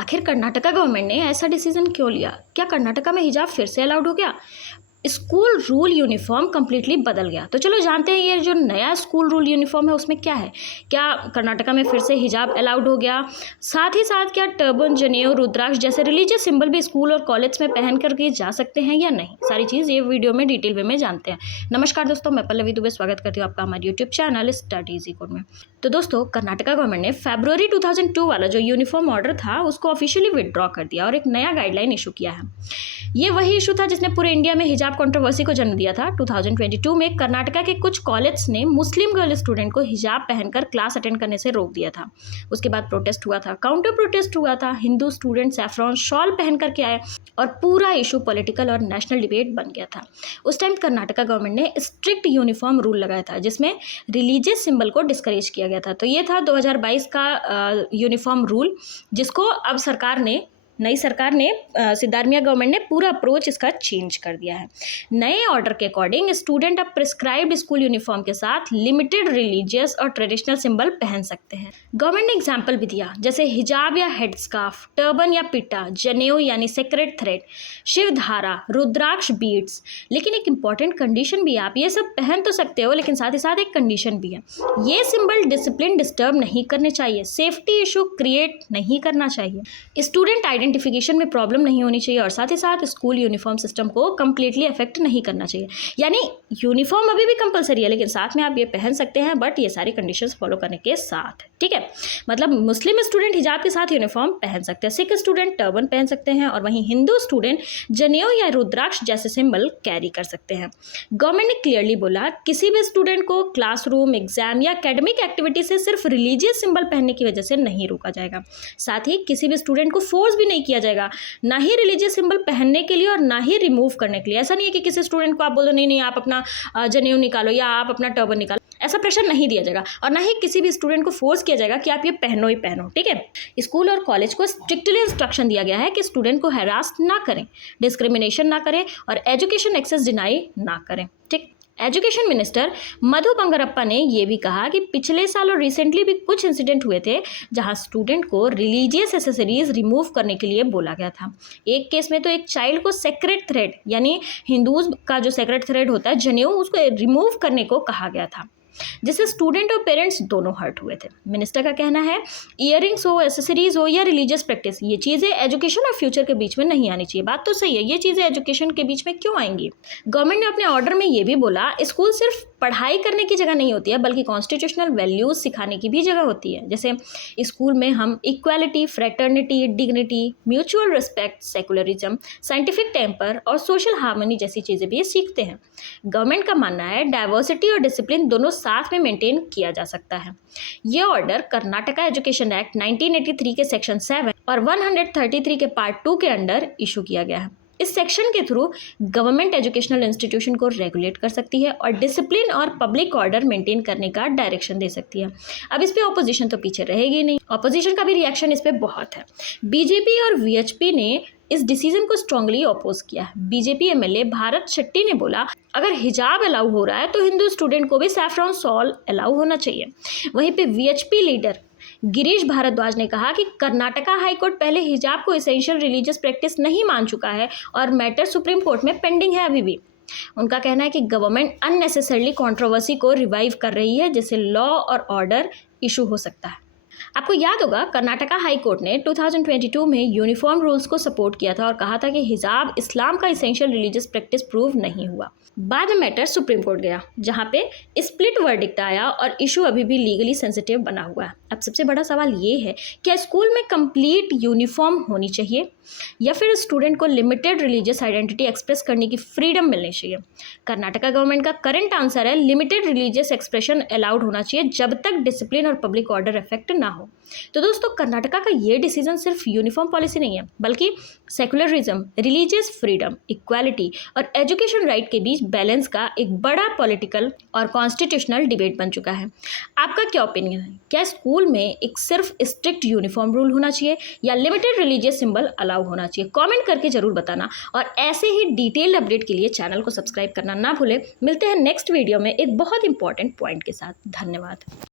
आखिर कर्नाटका गवर्नमेंट ने ऐसा डिसीजन क्यों लिया? क्या कर्नाटका में हिजाब फिर से अलाउड हो गया? स्कूल रूल यूनिफॉर्म कम्प्लीटली बदल गया। तो चलो जानते हैं ये जो नया स्कूल रूल यूनिफॉर्म है उसमें क्या है। क्या कर्नाटका में फिर से हिजाब अलाउड हो गया? साथ ही साथ क्या टर्बन, जनेऊ, रुद्राक्ष जैसे रिलीजियस सिंबल भी स्कूल और कॉलेज में पहन करके जा सकते हैं या नहीं? सारी चीज़ ये वीडियो में डिटेल वे में जानते हैं। नमस्कार दोस्तों, मैं पल्लवी दुबे स्वागत करती हूँ आपका हमारे YouTube channel study easy code में। तो दोस्तों, कर्नाटका गवर्नमेंट ने फरवरी 2002 वाला जो यूनिफॉर्म ऑर्डर था उसको ऑफिशियली विदड्रॉ कर दिया और एक नया गाइडलाइन इशू किया है। ये वही इशू था जिसने पूरे इंडिया में हिजाब कंट्रोवर्सी को जन्म दिया था। 2022 में कर्नाटका के कुछ कॉलेज ने मुस्लिम गर्ल स्टूडेंट को हिजाब पहनकर क्लास अटेंड करने से रोक दिया था। उसके बाद प्रोटेस्ट हुआ था, काउंटर प्रोटेस्ट हुआ था, हिंदू स्टूडेंट सैफ्रॉन शॉल पहन करके आए और पूरा इशू पॉलिटिकल और नेशनल डिबेट बन गया था। उस टाइम कर्नाटका गवर्नमेंट ने स्ट्रिक्ट यूनिफॉर्म रूल लगाया था जिसमें रिलीजियस सिंबल को डिस्करेज किया गया था। तो ये था 2022 का यूनिफॉर्म रूल, जिसको अब नई सरकार ने सिद्धारमैया गवर्नमेंट ने पूरा अप्रोच इसका चेंज कर दिया है। नए ऑर्डर के अकॉर्डिंग स्टूडेंट अब प्रिस्क्राइब्ड स्कूल यूनिफॉर्म के साथ लिमिटेड रिलीजियस और ट्रेडिशनल सिंबल पहन सकते हैं। गवर्नमेंट ने एग्जाम्पल भी दिया, जैसे हिजाब या हेड स्कार्फ, टर्बन या पिटा, जनेऊ यानी सेक्रेट थ्रेड, शिवधारा, रुद्राक्ष बीड्स। लेकिन एक इंपॉर्टेंट कंडीशन भी है, आप ये सब पहन तो सकते हो लेकिन साथ ही साथ एक कंडीशन भी है, ये सिंबल डिसिप्लिन डिस्टर्ब नहीं करने चाहिए, सेफ्टी इशू क्रिएट नहीं करना चाहिए, स्टूडेंट आइडेंटिफिकेशन में प्रॉब्लम नहीं होनी चाहिए और साथ ही साथ स्कूल यूनिफॉर्म सिस्टम को कंप्लीटली अफेक्ट नहीं करना चाहिए। यानी यूनिफॉर्म अभी भी कंपलसरी है लेकिन साथ में आप ये पहन सकते हैं, बट ये सारी कंडीशंस फॉलो करने के साथ, ठीक है। मतलब मुस्लिम स्टूडेंट हिजाब के साथ यूनिफॉर्म पहन सकते हैं, सिख स्टूडेंट टर्बन पहन सकते हैं और वहीं हिंदू स्टूडेंट जनेऊ या रुद्राक्ष जैसे सिंबल कैरी कर सकते हैं। गवर्नमेंट ने क्लियरली बोला, किसी भी स्टूडेंट को क्लासरूम, एग्जाम या एकेडमिक एक्टिविटी से सिर्फ रिलीजियस सिंबल पहनने की वजह से नहीं रोका जाएगा। साथ ही किसी भी स्टूडेंट को फोर्स भी नहीं किया जाएगा, ना ही रिलीजियस सिंबल पहनने के लिए और ना ही रिमूव करने के लिए। ऐसा नहीं है कि किसी स्टूडेंट को आप बोल दो नहीं आप अपना जनेऊ निकालो या आप अपना टर्बन निकालो, ऐसा प्रेशर नहीं दिया जाएगा और ना ही किसी भी स्टूडेंट को फोर्स किया जाएगा कि आप ये पहनो ही पहनो, ठीक है। स्कूल और कॉलेज को स्ट्रिक्टली इंस्ट्रक्शन दिया गया है कि स्टूडेंट को हैरास ना करें, डिस्क्रिमिनेशन ना करें और एजुकेशन एक्सेस डिनाई ना करें, ठीक। एजुकेशन मिनिस्टर मधु बंगारप्पा ने यह भी कहा कि पिछले साल और रिसेंटली भी कुछ इंसिडेंट हुए थे जहां स्टूडेंट को रिलीजियस एसेसरीज रिमूव करने के लिए बोला गया था। एक केस में तो एक चाइल्ड को सेक्रेट थ्रेड यानी हिंदूज का जो सेक्रेट थ्रेड होता है जनेऊ, उसको रिमूव करने को कहा गया था, जिससे स्टूडेंट और पेरेंट्स दोनों हर्ट हुए थे। मिनिस्टर का कहना है, इयरिंग्स हो, एसेसरीज हो या रिलीजियस प्रैक्टिस, ये चीज़ें एजुकेशन और फ्यूचर के बीच में नहीं आनी चाहिए। बात तो सही है, ये चीज़ें एजुकेशन के बीच में क्यों आएंगी? गवर्नमेंट ने अपने ऑर्डर में ये भी बोला, स्कूल सिर्फ पढ़ाई करने की जगह नहीं होती है बल्कि कॉन्स्टिट्यूशनल वैल्यूज सिखाने की भी जगह होती है। जैसे स्कूल में हम equality, fraternity, dignity, mutual respect, secularism, scientific temper और सोशल हार्मनी जैसी चीज़ें भी सीखते हैं। गवर्नमेंट का मानना है डाइवर्सिटी और डिसिप्लिन दोनों साथ में मेंटेन किया जा सकता है। यह ऑर्डर कर्नाटका एजुकेशन एक्ट 1983 के सेक्शन 7 और 133 के पार्ट 2 के अंडर इशू किया गया है। इस सेक्शन के थ्रू गवर्नमेंट एजुकेशनल इंस्टीट्यूशन को रेगुलेट कर सकती है और डिसिप्लिन और पब्लिक ऑर्डर मेंटेन करने का डायरेक्शन दे सकती है। अब इस पे ऑपोजिशन तो पीछे रहेगी नहीं, ऑपोजिशन का भी रिएक्शन इस पे बहुत है। बीजेपी और वीएचपी ने इस डिसीजन को स्ट्रांगली अपोज किया है। बीजेपी एमएलए भारत शेट्टी ने बोला, अगर हिजाब अलाउ हो रहा है तो हिंदू स्टूडेंट को भी सैफ्रॉन शॉल अलाउ होना चाहिए। वहीं पे वीएचपी लीडर गिरीश भारद्वाज ने कहा कि कर्नाटका हाईकोर्ट पहले हिजाब को एसेंशियल रिलीजियस प्रैक्टिस नहीं मान चुका है और मैटर सुप्रीम कोर्ट में पेंडिंग है अभी भी। उनका कहना है कि गवर्नमेंट अननेसेसरली कंट्रोवर्सी को रिवाइव कर रही है जिससे लॉ और ऑर्डर इशू हो सकता है। आपको याद होगा, कर्नाटका हाई कोर्ट ने 2022 में यूनिफॉर्म रूल्स को सपोर्ट किया था और कहा था कि हिजाब इस्लाम का एसेंशियल रिलीजियस प्रैक्टिस प्रूव नहीं हुआ। बाद में मैटर सुप्रीम कोर्ट गया जहां पे स्प्लिट वर्डिक्ट आया और इशू अभी भी लीगली सेंसिटिव बना हुआ है। अब सबसे बड़ा सवाल ये है, क्या स्कूल में कंप्लीट यूनिफॉर्म होनी चाहिए या फिर स्टूडेंट को लिमिटेड रिलीजियस आइडेंटिटी एक्सप्रेस करने की फ्रीडम मिलनी चाहिए? कर्नाटका गवर्नमेंट का करंट आंसर है, लिमिटेड रिलीजियस एक्सप्रेशन अलाउड होना चाहिए जब तक डिसिप्लिन और पब्लिक ऑर्डर इफेक्ट ना हो। तो दोस्तों, कर्नाटका का ये डिसीजन सिर्फ यूनिफॉर्म पॉलिसी नहीं है बल्कि सेकुलरिज्म, रिलीजियस फ्रीडम, इक्वालिटी और एजुकेशन राइट के बीच बैलेंस का एक बड़ा पॉलिटिकल और कॉन्स्टिट्यूशनल डिबेट बन चुका है। आपका क्या ओपिनियन है? क्या स्कूल में एक सिर्फ स्ट्रिक्ट यूनिफॉर्म रूल होना चाहिए या लिमिटेड रिलीजियस सिंबल अलाउ होना चाहिए? कमेंट करके जरूर बताना और ऐसे ही डिटेल्ड अपडेट के लिए चैनल को सब्सक्राइब करना ना भूलें। मिलते हैं नेक्स्ट वीडियो में एक बहुत इंपॉर्टेंट पॉइंट के साथ। धन्यवाद।